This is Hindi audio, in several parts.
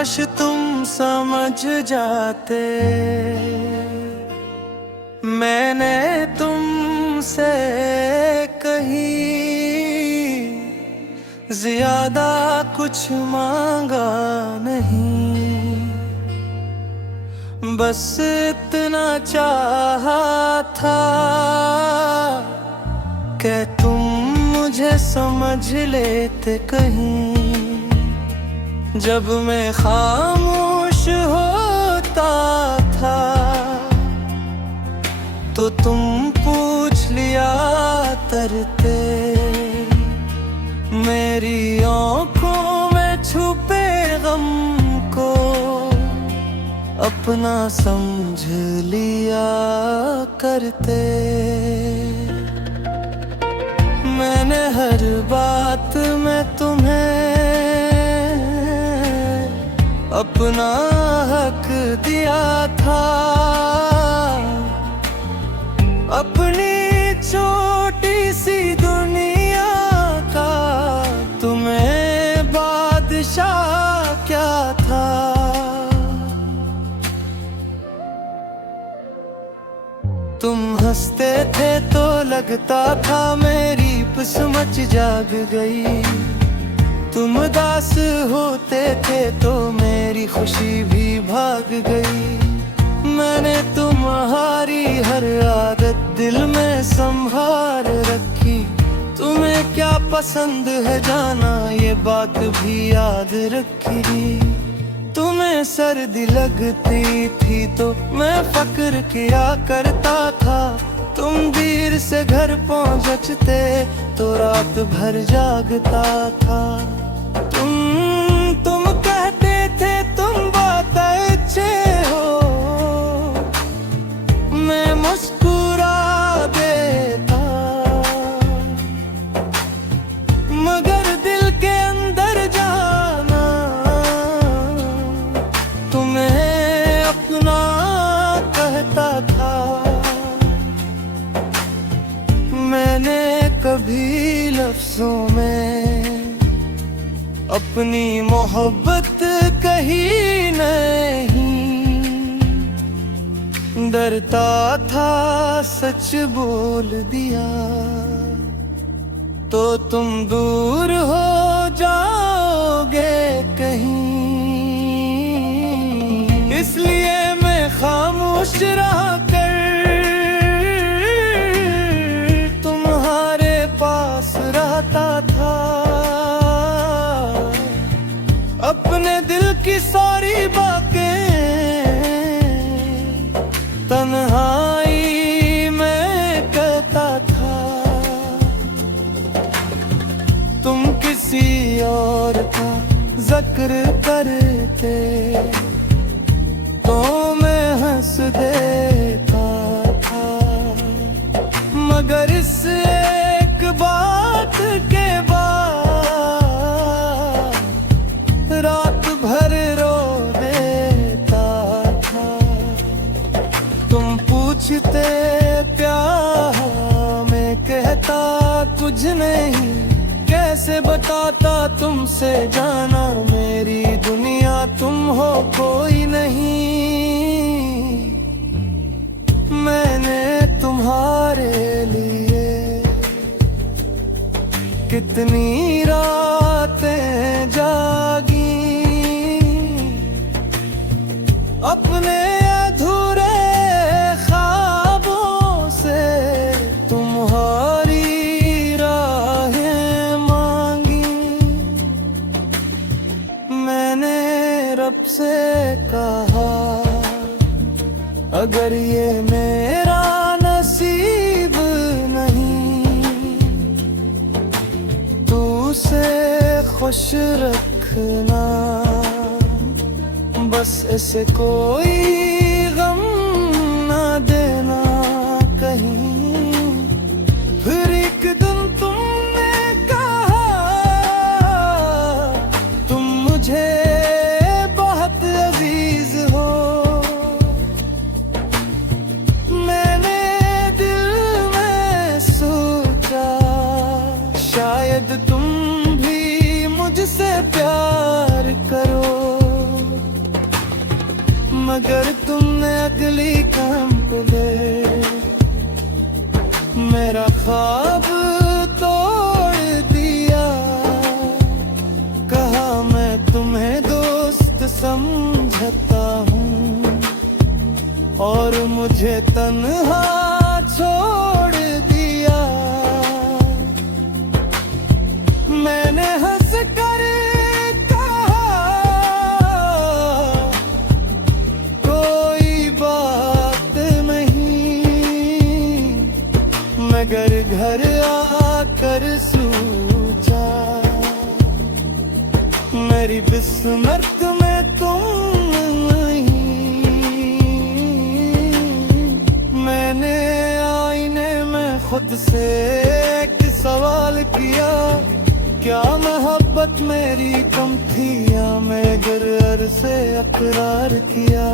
काश तुम समझ जाते, मैंने तुमसे कहीं ज्यादा कुछ मांगा नहीं, बस इतना चाहा था कि तुम मुझे समझ लेते कहीं। जब मैं खामोश होता था तो तुम पूछ लिया करते, मेरी आँखों में छुपे गम को अपना समझ लिया करते। मैंने हर बात में तुम्हें अपना हक दिया था, अपनी छोटी सी दुनिया का तुम्हें बादशाह क्या था। तुम हंसते थे तो लगता था मेरी किस्मत जाग गई, तुम उदास होते थे तो मेरी खुशी भी भाग गई। मैंने तुम्हारी हर आदत दिल में संभाल रखी, तुम्हें क्या पसंद है जाना ये बात भी याद रखी। तुम्हें सर्दी लगती थी तो मैं फक्र किया करता था, तुम देर से घर पहुंचते तो रात भर जागता था। तुम कहते थे तुम बहुत अच्छे हो, मैं मुस्कुरा देता, मगर दिल के अंदर जाना तुम्हें अपना कहता था। मैंने कभी लफ्जों में अपनी मोहब्बत कही नहीं, डरता था सच बोल दिया तो तुम दूर हो जाओगे कहीं, इसलिए मैं खामोश रहा कर तुम्हारे पास रहता था। अपने दिल की सारी बातें तन्हाई में कहता था, तुम किसी और का जिक्र करते तो मैं हंस देता था, मगर इस एक बात के बाद रात भर रो देता था। तुम पूछते प्यार में कहता कुछ नहीं, कैसे बताता तुमसे जाना मेरी दुनिया तुम हो कोई नहीं। मैंने तुम्हारे लिए कितनी रातें जागी, अपने अधूरे ख्वाबों से तुम्हारी राहें मांगी। मैंने रब से कहा अगर ये मेरा नसीब नहीं, तू उसे खुश रखना, बस ऐसे कोई गम ना देना कहीं। फिर एक दिन तुमने कहा तुम मुझे बहुत अजीज हो, मैंने दिल में सोचा शायद तुम भी मुझसे प्यार करो। ख्वाब तोड़ दिया। कहा मैं तुम्हें दोस्त समझता हूँ और मुझे तन्हा छोड़ दिया। मैंने हंस कर कहा कोई बात नहीं, मगर घर आकर सोचा मेरी किस्मत में तुम नहीं। मैंने आईने में खुद से एक सवाल किया, क्या मोहब्बत मेरी कम थी या मैं गर से अकरार किया।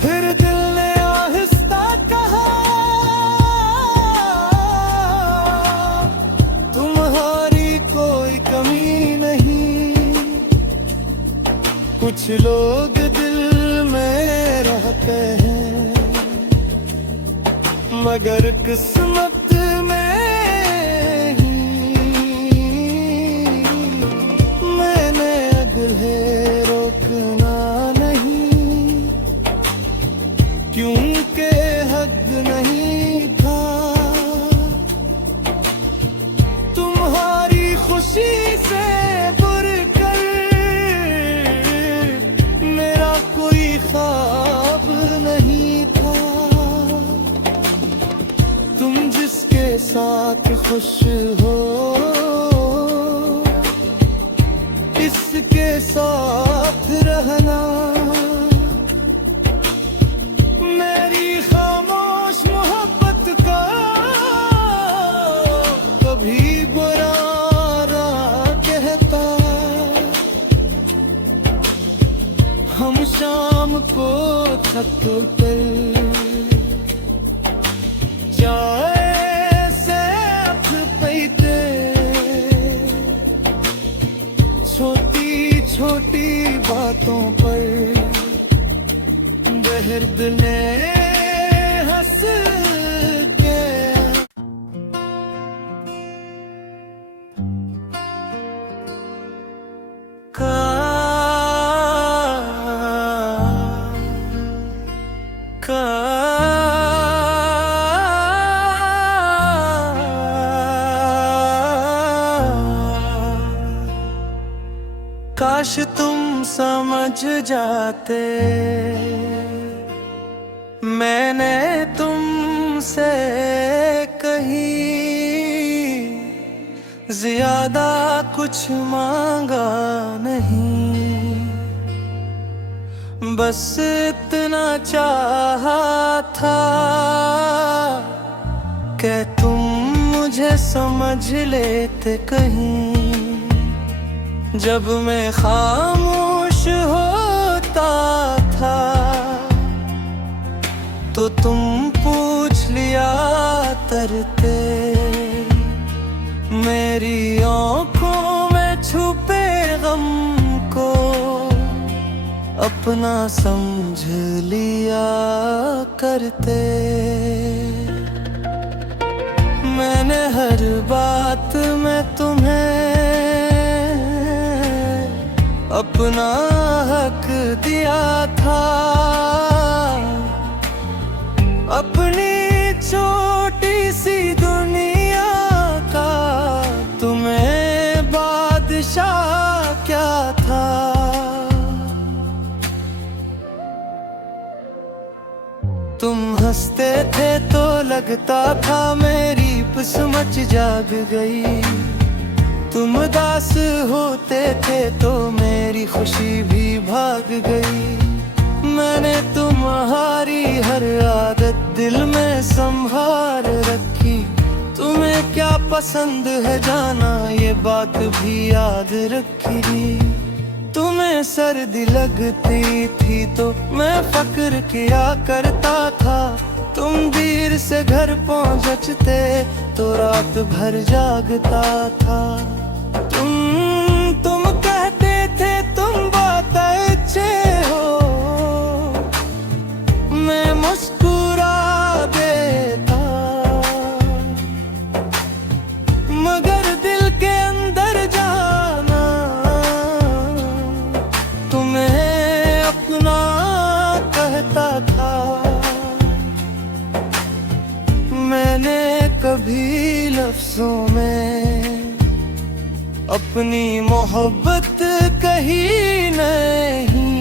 फिर दिल ने आहिस्ता कहा तुम्हारी कोई कमी नहीं। कुछ लोग दिल में रहते हैं मगर किस्मत में ही। मैंने अगले रोकना नहीं क्योंकि हद नहीं था। तुम्हारी खुशी से बढ़कर मेरा कोई ख्वाब नहीं था। तुम जिसके साथ खुश हो इसके साथ रहना। मेरी खामोश मोहब्बत का कभी बुरा ना कहता। हम शाम को छत पर चाय से अख पीते, छोटी छोटी बातों पर बेहद ने हंस के। काश तुम समझ जाते मैंने तुमसे कहीं ज्यादा कुछ मांगा नहीं। बस इतना चाहा था कि तुम मुझे समझ लेते कहीं। जब मैं खामोश होता था तो तुम पूछ लिया करते। मेरी आँखों में छुपे गम को अपना समझ लिया करते। मैंने हर बात में तुम्हें अपना हक दिया था। अपनी छोटी सी दुनिया का तुम्हें बादशाह क्या था। तुम हंसते थे तो लगता था मेरी किस्मत जाग गई। तुम उदास होते थे तो मेरी खुशी भी भाग गई। मैंने तुम्हारी हर आदत दिल में संभाल रखी। तुम्हें क्या पसंद है जाना ये बात भी याद रखी। तुम्हें सर्दी लगती थी तो मैं फक्र किया करता था। तुम देर से घर पहुँचते तो रात भर जागता था। तुम कहते थे तुम बहुत अच्छे हो, मैं मुस्कुरा देता। लफ्जों में अपनी मोहब्बत कही नहीं,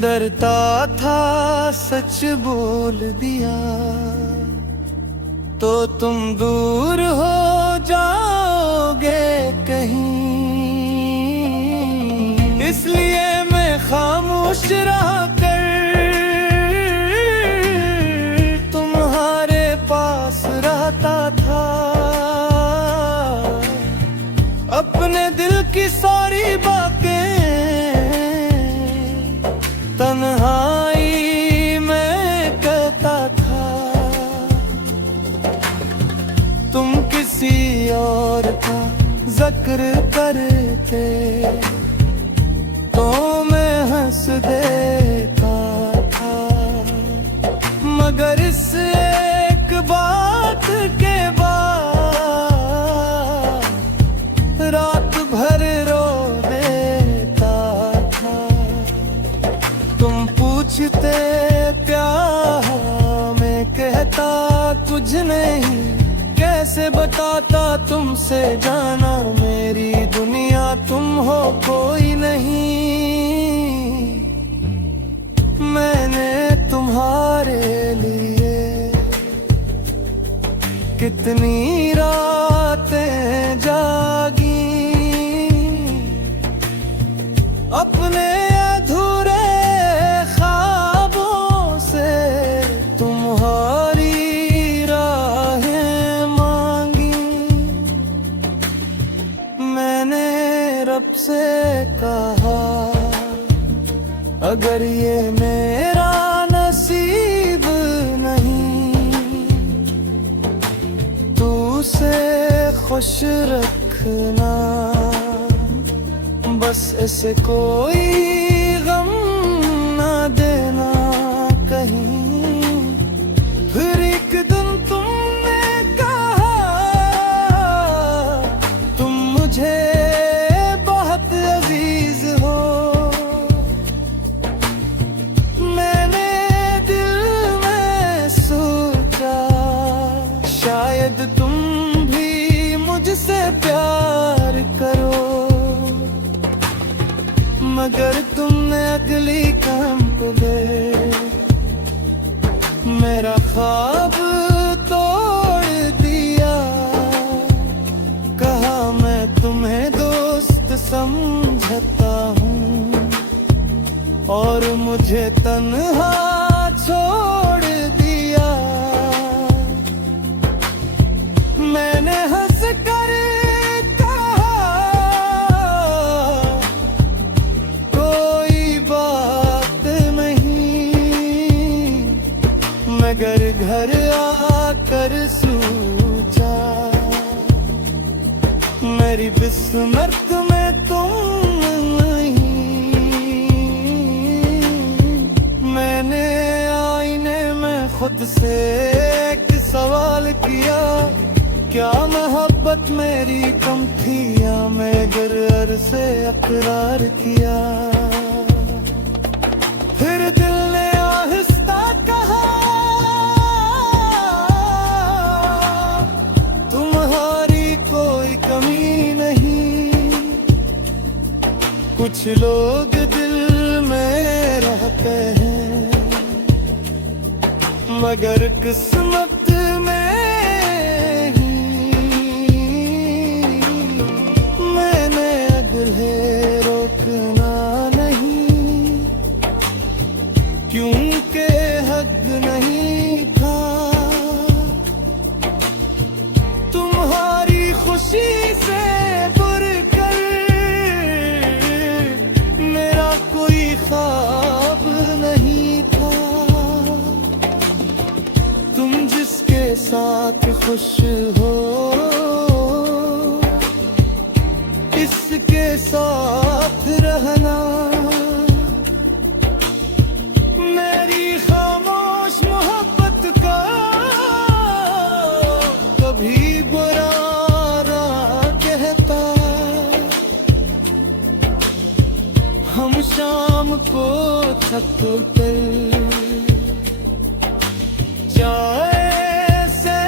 डरता था सच बोल दिया तो तुम दूर हो जाओगे कहीं, इसलिए मैं खामोश रहा कर तुम्हारे पास रहता था, अपने दिल की सारी बातें तन्हाई में कहता था। तुम किसी और का जिक्र करते तो मैं हंस देता था, मगर इस एक बात के बाद रात भर रो देता था। तुम पूछते क्या मैं कहता कुछ नहीं, कैसे बताता तुमसे जाना मेरी दुनिया तुम हो कोई नहीं। मैंने तुम्हारे लिए कितनी रातें जागी, अपने अधूरे ख्वाबों से तुम्हारी राहें मांगी। मैंने रब से कहा अगर ये मेरा नसीब नहीं, तू उसे खुश रखना, बस ऐसे कोई गम ना देना कहीं। फिर एक दिन तुमने कहा तुम मुझे बहुत अजीज हो, मैंने दिल में सोचा शायद तुम भी मुझसे प्यार करो, मगर तुमने अगली कदम पे मेरा ख्वाब तोड़ दिया। कहा मैं तुम्हें दोस्त समझता हूँ और मुझे तन्हा छोड़ दिया। मैंने हंस कर कहा कोई बात नहीं, मगर घर आकर सोचा मेरी किस्मत में तुम नहीं। मैंने आईने में खुद से एक सवाल किया, क्या मोहब्बत मेरी कम थी या मैं गिरर से अकरार किया। फिर दिल ने आहिस्ता कहा तुम्हारी कोई कमी नहीं, कुछ लोग दिल में रहते हैं मगर किस्मत में ही। मैंने अगले रोकना नहीं क्योंकि हक नहीं था, तुम्हारी खुशी से बढ़कर मेरा कोई ख्वाब नहीं था। तुम जिसके साथ खुश हो इसके साथ रहना, मेरी खामोश मोहब्बत का कभी बुरा ना कहता। हम शाम को छत पर चाय से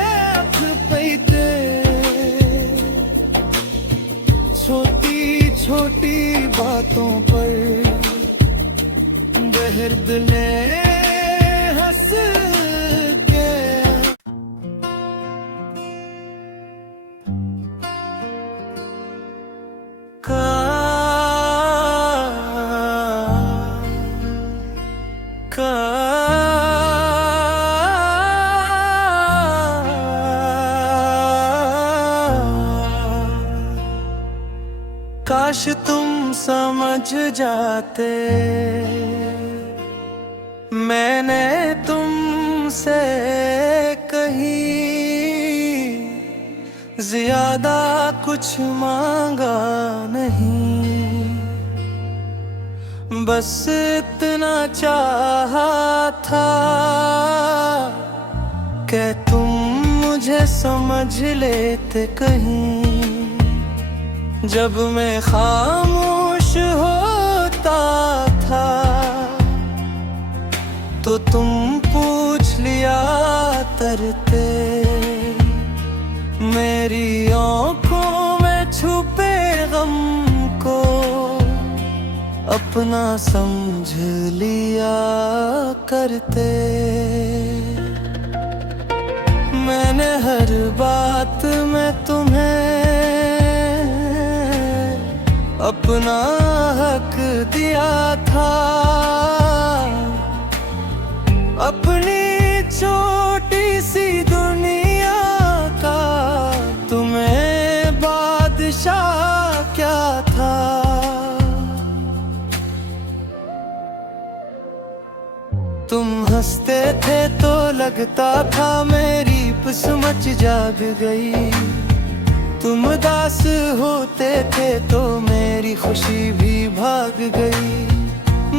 फिर दिल ने हंस के काश तुम समझ जाते, मैंने तुमसे कहीं ज्यादा कुछ मांगा नहीं, बस इतना चाहा था कि तुम मुझे समझ लेते कहीं। जब मैं खामोश होता था तो तुम पूछ लिया करते, मेरी आँखों में छुपे गम को अपना समझ लिया करते। मैंने हर बात में तुम्हें अपना हक दिया था, अपनी छोटी सी दुनिया का तुम्हें बादशाह क्या था। तुम हंसते थे तो लगता था मेरी किस्मत जाग गई, तुम उदास होते थे तो मेरी खुशी भी भाग गई।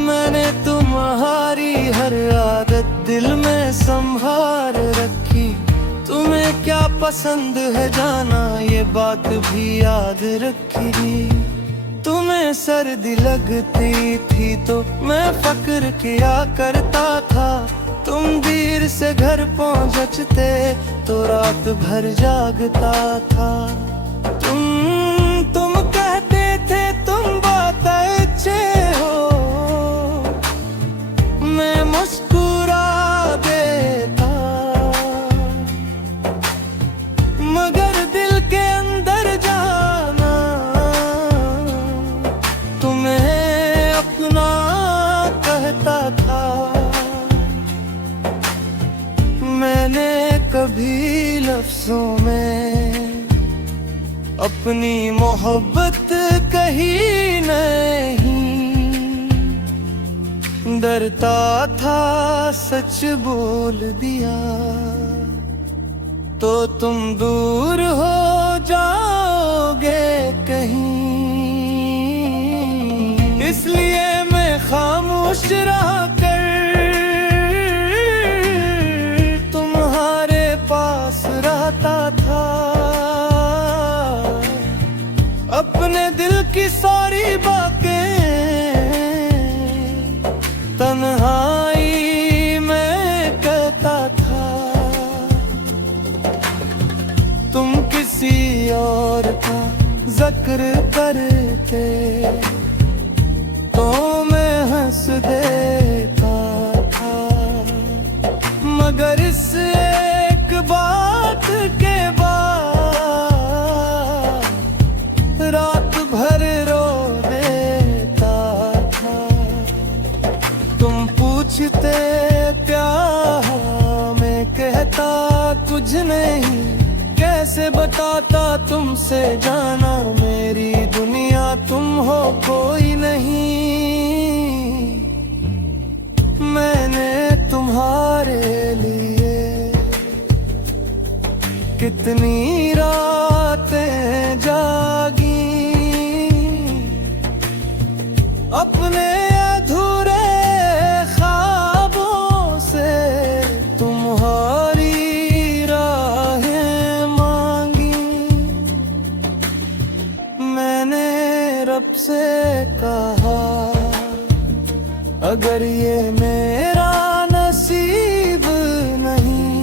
मैंने तुम्हारी हर आदत दिल में संभाल रखी, तुम्हें क्या पसंद है जाना ये बात भी याद रखी। तुम्हें सर्दी लगती थी तो मैं फक्र किया करता था, तुम देर से घर पहुंचते तो रात भर जागता था। तुम कहते थे तुम बहुत अच्छे हो, मैं मुस्कुरा देता, मगर दिल के अंदर जाना तुम्हें अपना कहता था। मैंने कभी लफ्जों में अपनी मोहब्बत कही नहीं, डरता था सच बोल दिया तो तुम दूर हो जाओगे कहीं, इसलिए मैं खामोश रहा कर तुम्हारे पास रहता था। अपने दिल की सारी बातें तन्हाई में कहता था, तुम किसी और का जिक्र करते तो मैं हंस देता था, मगर इस एक बात के बाद रात भर रो देता था। तुम पूछते प्यार मैं कहता कुछ नहीं, कैसे बताता तुमसे जाना मेरी दुनिया तुम हो कोई नहीं। मैंने तुम्हारे लिए कितनी रातें जागी, अपने अधूरे ख्वाबों से तुम्हारी राहें मांगी। मैंने रब से कहा अगर ये मेरा नसीब नहीं,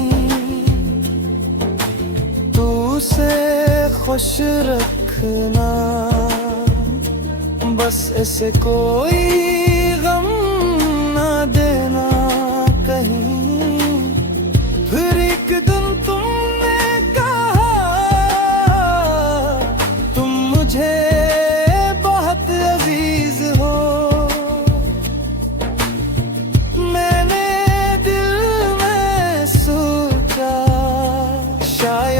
तू उसे खुश रखना, बस ऐसे कोई गम ना दे।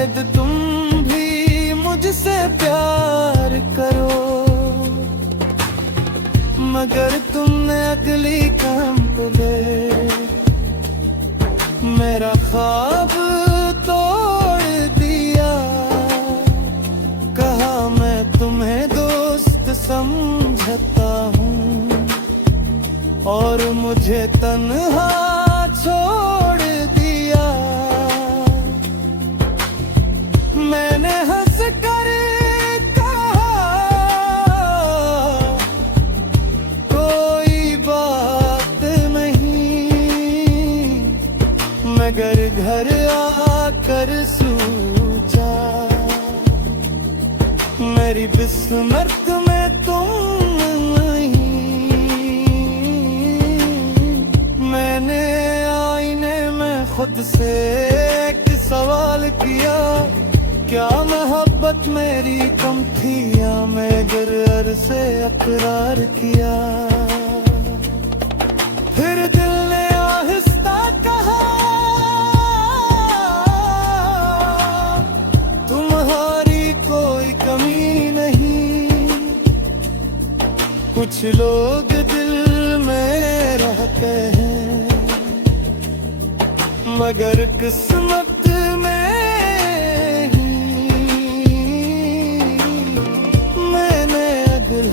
शायद तुम भी मुझसे प्यार करो, मगर तुमने अगली कदम पे मेरा ख्वाब तोड़ दिया। कहा मैं तुम्हें दोस्त समझता हूँ और मुझे तन्हा छोड़ दिया। मैंने हंस कर कहा कोई बात नहीं, मगर घर आकर सोचा मेरी किस्मत में तुम नहीं। मैंने आईने में खुद से एक सवाल किया, क्या मोहब्बत मेरी कम थी या मैं गिरर से अकरार किया। फिर दिल ने आहिस्ता कहा तुम्हारी कोई कमी नहीं, कुछ लोग दिल में रहते हैं मगर किस्मत में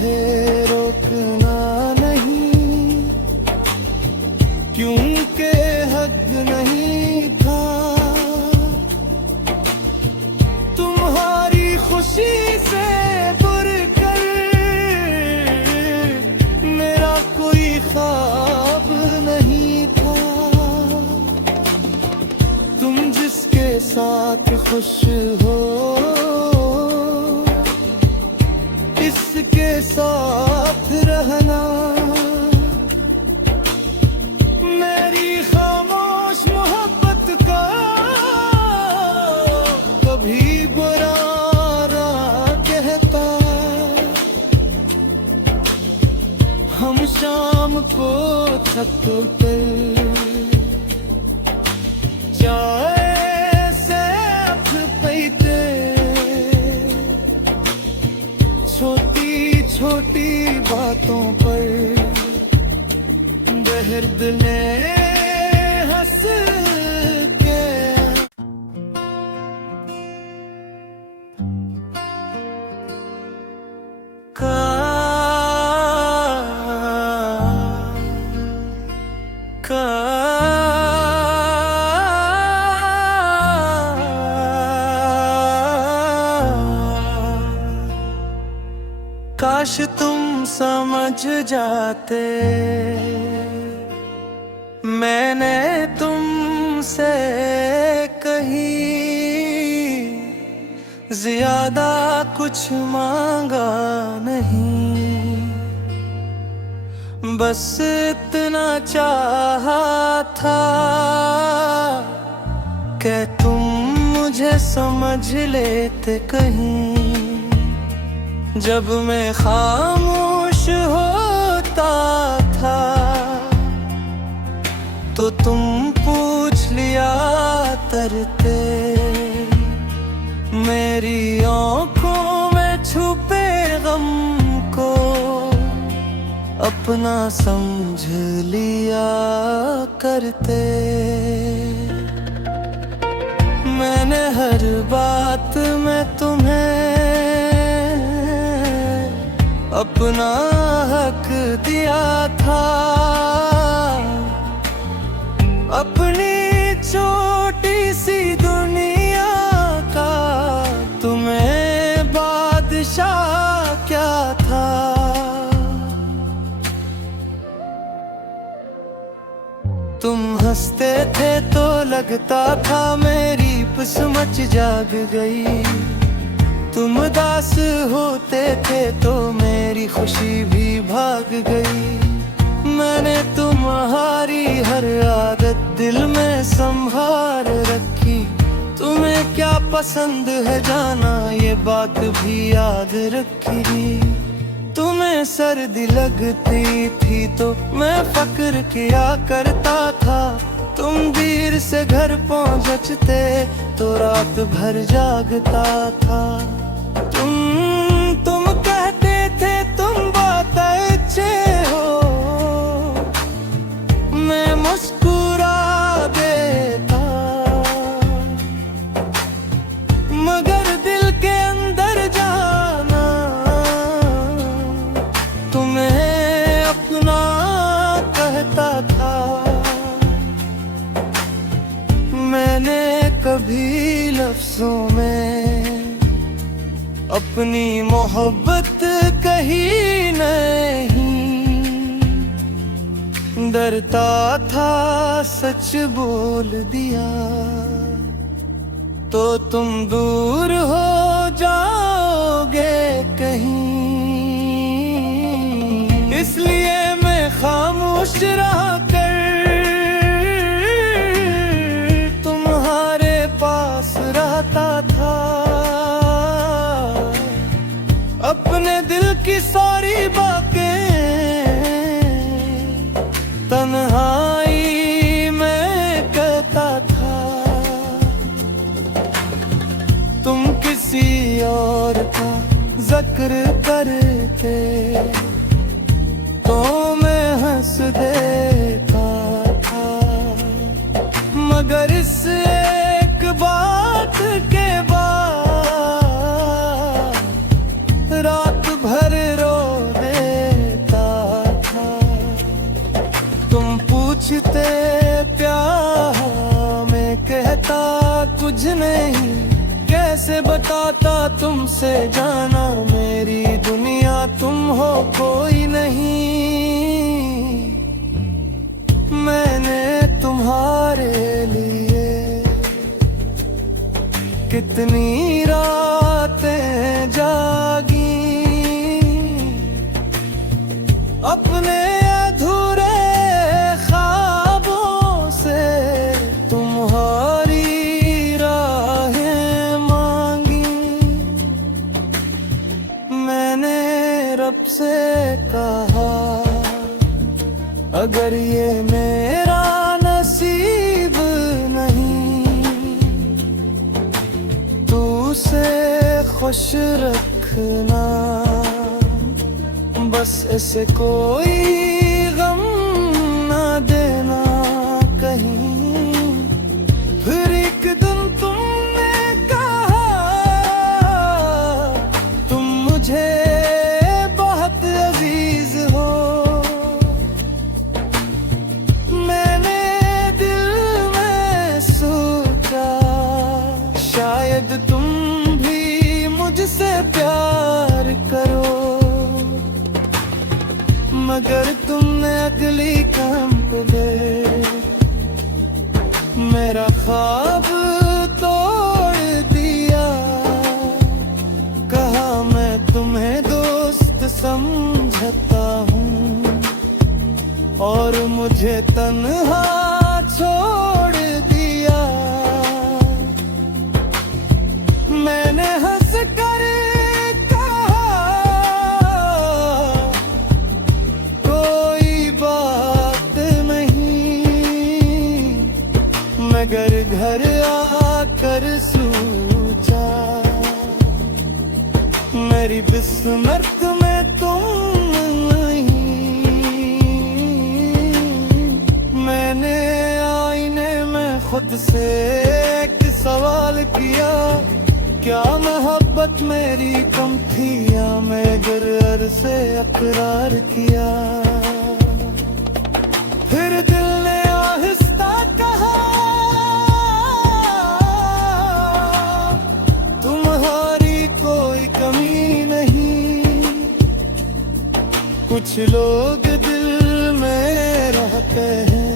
है रोकना नहीं, क्योंकि हक नहीं था। तुम्हारी खुशी से बढ़कर मेरा कोई ख्वाब नहीं था। तुम जिसके साथ खुश हो इसके साथ रहना। मेरी खामोश मोहब्बत का कभी बुरा ना कहता। हम शाम को छत पर चाय से अख पीते, छोटी बातों पर दर्द ने हंस के। काश तुम समझ जाते, मैंने तुमसे कहीं ज्यादा कुछ मांगा नहीं, बस इतना चाहा था कि तुम मुझे समझ लेते कहीं। जब मैं खामोश होता था तो तुम पूछ लिया करते, मेरी आँखों में छुपे गम को अपना समझ लिया करते। मैंने हर बात में तुम्हें अपना हक दिया था, अपनी छोटी सी दुनिया का तुम्हें बादशाह क्या था। तुम हंसते थे तो लगता था मेरी किस्मत जाग गई, तुम उदास होते थे तो मेरी खुशी भी भाग गई। मैंने तुम्हारी हर आदत दिल में संभाल रखी, तुम्हें क्या पसंद है जाना ये बात भी याद रखी। तुम्हें सर्दी लगती थी तो मैं फक्र किया करता था, तुम देर से घर पहुंचते तो रात भर जागता था। तुम कहते थे तुम बहुत अच्छे हो, मैं मुस्कुरा देता, मगर दिल के अंदर जाना तुम्हें अपना कहता था। मैंने कभी लफ्जों में अपनी मोहब्बत कही नहीं, डरता था सच बोल दिया तो तुम दूर हो जाओगे कहीं। इसलिए मैं खामोश रहा कर तुम्हारे पास रहता था, अपने दिल की सारी बातें तन्हाई में कहता था। तुम किसी और का जिक्र करते तो मैं हंस देता था, मगर इस एक बात के बाद रात भर रो देता था। तुम पूछते प्यार में कहता कुछ नहीं, कैसे बताता तुमसे जाना मेरी दुनिया तुम हो कोई नहीं। मैंने तुम्हारे लिए कितनी रातें जागी, अपने अधूरे ख्वाबों से तुम्हारी राहें मांगी। मैंने रब से कहा अगर ये मेरा नसीब नहीं, तू उसे खुश रखना, बस ऐसे कोई गम ना देना कहीं। फिर एक दिन तुमने कहा तुम मुझे बहुत अजीज हो, मैंने दिल में सोचा शायद तुम भी मुझसे प्यार करो, मगर तुमने अगली काम पे गए मेरा ख्वाब तोड़ दिया। कहा मैं तुम्हें दोस्त समझता हूँ और मुझे तन्हा छोड़ दिया। मैंने हंस कर कहा कोई बात नहीं, मगर घर आकर सोचा मेरी किस्मत में तुम नहीं। मैंने आईने में खुद से एक सवाल किया, क्या मोहब्बत मेरी कम थी या मैं गिरर से अकरार किया। फिर दिल ने आहिस्ता कहा तुम्हारी कोई कमी नहीं, कुछ लोग दिल में रहते हैं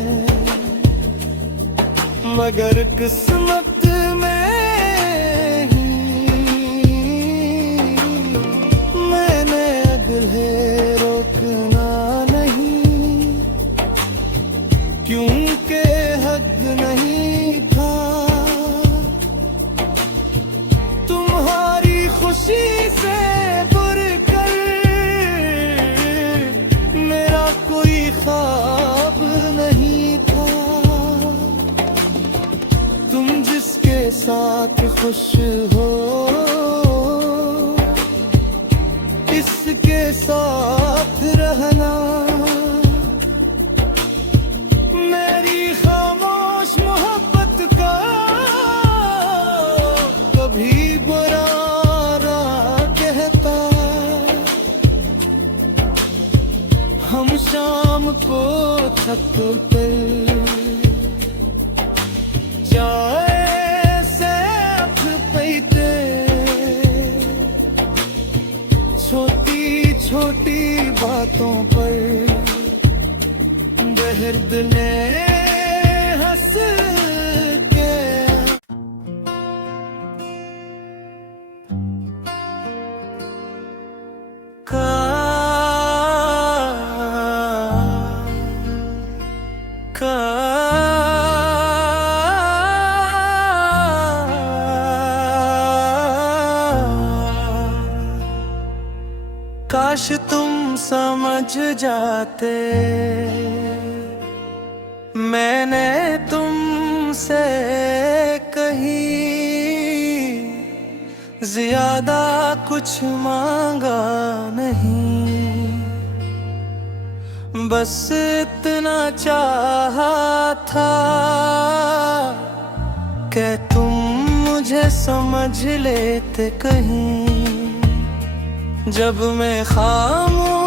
मगर किस्मत में ही। मैंने अगले रोकना नहीं क्योंकि हद नहीं था, तुम्हारी खुशी से बढ़कर मेरा कोई ख्वाब नहीं था। कि खुश हो इसके साथ रहना। मेरी खामोश मोहब्बत का कभी बुरा ना कहता। हम शाम को छत पर चाय से पीते, छोटी छोटी बातों पर बेहद ने हंस के। काश तुम समझ जाते, मैंने तुमसे कहीं ज्यादा कुछ मांगा नहीं। बस इतना चाहा था कि तुम मुझे समझ लेते कहीं। जब मैं खामोश